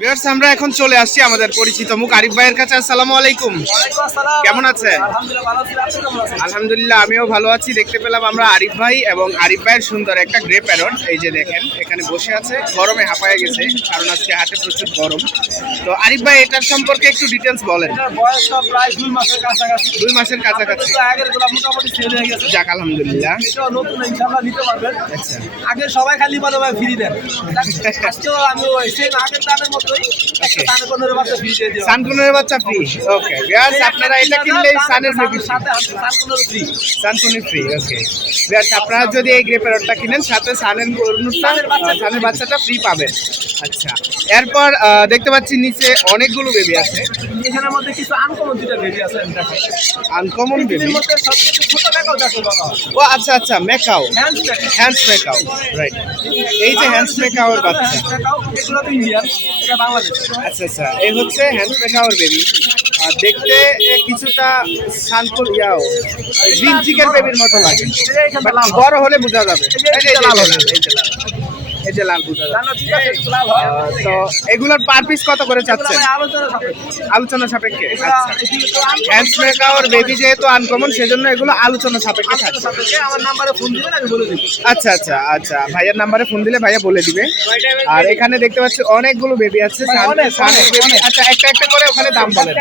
Viewers আমরা এখন চলে আসছি আমাদের পরিচিত মুখ আরিফ ভাইয়ের কাছে। আসসালামু আলাইকুম। কেমন আছেন? আলহামদুলিল্লাহ আমিও ভালো আছি। দেখতে পেলাম আমরা আরিফ ভাই এবং আরিফ ভাইয়ের সুন্দর একটা গ্রে প্যারট, এই যে দেখেন এখানে বসে আছে, গরমে হাঁপায়ে গেছে কারণ আজকে হাটে প্রচুর গরম। তো আরিফ ভাই এটার সম্পর্কে একটু ডিটেলস বলেন। বয়সটা প্রায় 2 মাসের কাছাকাছি। 2 মাসের কাছাকাছি। আগের গুলো মোটামুটি সেল হয়ে গেছে। যাক আলহামদুলিল্লাহ। এটাও নতুন ইনশাআল্লাহ নিতে পারবেন। আচ্ছা, আগে সবাই খালি বলে ভাই ফ্রি দেন, আজকেও আমি ওই সেম আগের দামের মতোই একটা সানকনের বাচ্চা ফ্রি দিয়ে দিও। সানকুনের বাচ্চা ফ্রি। ওকে ভিউয়ার্স আপনারা এটা কিনলেই সানের বেবি সাথে সানকনের ফ্রি। সানকুনি ফ্রি। ওকে ভিউয়ার্স আপনারা যদি এই গ্রে প্যারটটা কিনেন সাথে সানের বাচ্চাটা ফ্রি পাবেন। আচ্ছা, এরপর দেখতে পাচ্ছি নিচে অনেকগুলো বেবি আছে। এখানের মধ্যে কিছু আনকমন দুটো বেবি আছে। আনকমন বেবি এর মধ্যে সবচেয়ে ছোট মেকাও যাকে বলা হয়। ও আচ্ছা আচ্ছা, মেকাও, হ্যান্ডস মেকাও, রাইট। এই যে হ্যান্ডস মেকাওর বাচ্চা, এগুলো তো ইন্ডিয়ান, এটা বাংলাদেশ। আচ্ছা আচ্ছা, এই হচ্ছে হ্যান্ডস মেকাওর বেবি। দেখতে কিছুটা সানকুল ইয়াও গ্রিন চিকেন বেবির মতো লাগে, বড় হলে বোঝা যাবে। এই যে লাল বোঝা যাবে। তো এগুলোর পার পিস কত করে চাচ্ছেন? আলোচনা সাপেক্ষে। হ্যান্ডস মেকাওর বেবি যেহেতু আনকমন সেজন্য এগুলো আলোচনা সাপেক্ষে থাকবে। আমার নাম্বারে ফোন দিবেন, আমি বলে দিব। আচ্ছা আচ্ছা আচ্ছা, ভাইয়ের নাম্বারে ফোন দিলে ভাইয়া বলে দিবে। আর এখানে দেখতে পাচ্ছি অনেকগুলো বেবি আছে। আচ্ছা, একটা একটা করে ওখানে দাম বলেন।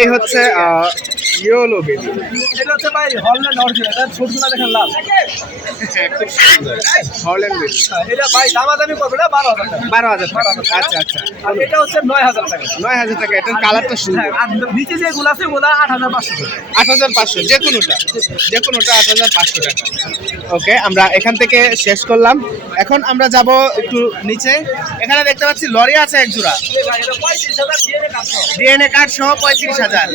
এই হচ্ছে ইয়েলো বেবি। এটা হচ্ছে ভাই হলল্যান্ড অরিজিনাল, এটা ছোটগুলো দেখেন লাল। খুব সুন্দর হল্যান্ড বেবি। এটা ভাই দামাদামি করবে না, 12,000 টাকা। 12,000 টাকা। আচ্ছা আচ্ছা, আর এটা হচ্ছে 9,000 টাকা। 9,000 টাকা। এটার কালারটা সুন্দর। আর নিচে যেগুলো আছে ওগুলো 8,500 টাকা। 8,500, যে কোনোটা 8,500 টাকা। ওকে, আমরা এখান থেকে শেষ করলাম। এখন আমরা যাব একটু নিচে। এখানে দেখতে পাচ্ছি লরি আছে এক জোড়া, ভাই এটা 35,000 ডিএনএ কার্ড সহ 35,000।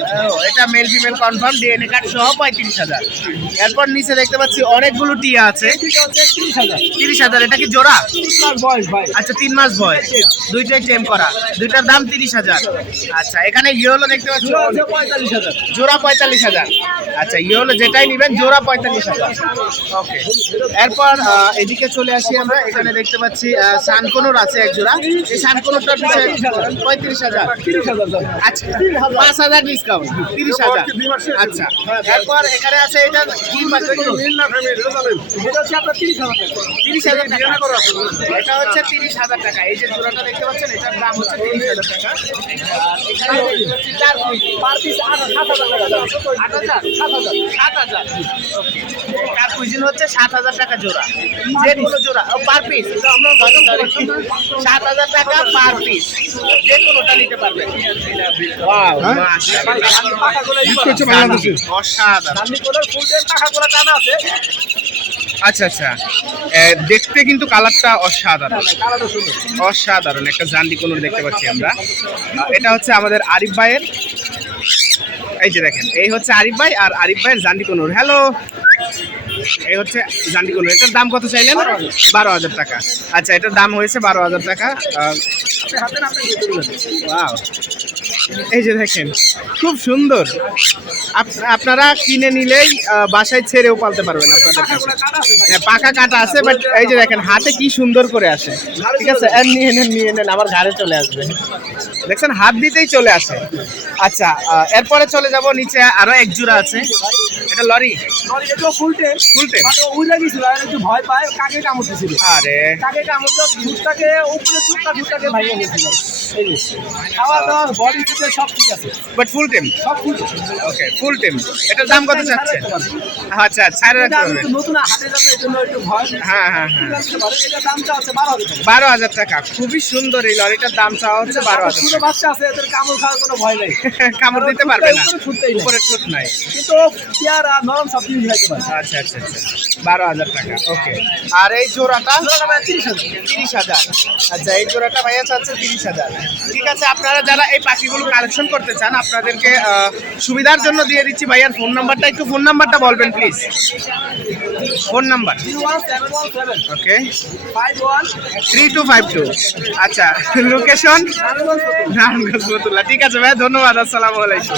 এটা male female confirm, DNA card সহ 35,000। এরপর নিচে দেখতে পাচ্ছি অনেকগুলো টিয়া আছে। এটা হচ্ছে 30,000। 30,000। এটা কি জোড়া? 3 মাস বয়স ভাই। আচ্ছা, 3 মাস বয়স, দুইটাই টেম করা, দুইটার দাম 30,000। আচ্ছা, এখানে ইয়েলো দেখতে পাচ্ছি এটা হচ্ছে 45,000। জোড়া 45,000। আচ্ছা, ইয়েলো যেটাই নেবেন জোড়া 45,000। ওকে, এরপর এদিকে চলে আসি আমরা। এখানে দেখতে পাচ্ছি সানকনুর আছে এক জোড়া। এই সানকনুরটার পিছে 35,000। 30,000। আচ্ছা, 5,000 ডিসকাউন্ট, 30,000। আচ্ছা, এরপর এখানে আছে এটা কি মাছ? এটা হচ্ছে আপনার 30,000 টাকা। 30,000 টাকা। এটা হচ্ছে 30,000 টাকা। এই যে জোড়াটা দেখতে পাচ্ছেন এটার দাম হচ্ছে 30,000 টাকা। এখানে চার পার পিস 7,000 টাকা। 8,000, 7,000। চার কুইজিন হচ্ছে 7,000 টাকা জোড়া, যে কোনো জোড়া পার পিস। 7,000 টাকা পার পিস, যে কোনোটা নিতে পারবেন। ওয়াও, অসাধারণ। আচ্ছা আচ্ছা, দেখতে কিন্তু কালারটা অসাধারণ, অসাধারণ একটা জান্ডি কোনোর দেখতে পাচ্ছি আমরা। এটা হচ্ছে আমাদের আরিফ ভাইয়ের। এই যে দেখেন, এই হচ্ছে আরিফ ভাই আর আরিফ ভাইয়ের জান্ডি কোনোর। হ্যালো, এই হচ্ছে জান্ডি কোনোর। এটার দাম কত চাইলেন? 12,000 টাকা। আচ্ছা, এটার দাম হয়েছে 12,000 টাকা। ওয়াও, এই যে দেখেন খুব সুন্দর। আপনারা কিনে নিলেই বাসায় ছেড়েও পালতে পারবেন আপনাদের কাছে। হ্যাঁ, পাকা কাটা আছে, বাট এই যে দেখেন হাতে কি সুন্দর করে আসে। ঠিক আছে, নিয়ে নেন, আমার ঘাড়ে চলে আসবে। দেখছেন, হাত দিতেই চলে আসে। আচ্ছা, এরপরে চলে যাব নিচে। আরো এক জোড়া আছে। এটা লরি, ফুলটে উইলা গেছিল, আর একটু ভয় পায়, কাকে কামড় দিছিল। আরে কাকে কামড় দিয়ে দুধটাকে উপরে দুধটাকে ভাইয়া গেছিল। এই যে খাওয়া দাওয়া বডি থেকে সব ঠিক আছে, বাট ফুল টেম। সব ফুল। ওকে, ফুল টেম। এটার দাম কত চাচ্ছেন? আচ্ছা, ছাড়ে রাখতে হবে। নতুন হাতে যাবে, এই জন্য একটু ভয়। হ্যাঁ হ্যাঁ হ্যাঁ, এটার দাম হচ্ছে 12,000 টাকা। 12,000 টাকা। খুবই সুন্দর এই লরিটার দাম চাওয়া হচ্ছে 12,000 ছোট টাকা। বাচ্চা আছে, এদের কামড় খাওয়ার কোনো ভয় নেই। কামড় দিতে পারবে না, ছুটতেই উপরে ঠোঁট নাই, কিন্তু পেয়ার আর নরম সব জিনিস খাইতে পারে। আচ্ছা আচ্ছা আচ্ছা, 12,000 টাকা। ওকে, আর এই জোড়াটা 30,000। 30,000। আচ্ছা, এই জোড়াটা ভাইয়া চাচ্ছে 30,000। ঠিক আছে, আপনারা যারা এই পাখিগুলো কালেকশন করতে চান আপনাদেরকে সুবিধার জন্য দিয়ে দিচ্ছি ভাইয়ার ফোন নাম্বারটা। একটু ফোন নাম্বারটা বলবেন প্লিজ। ফোন নাম্বার 01717 ওকে 51 3252। আচ্ছা, লোকেশন নারায়ণগঞ্জ ফতুল্লা। ঠিক আছে ভাইয়া, ধন্যবাদ। আসসালামু আলাইকুম।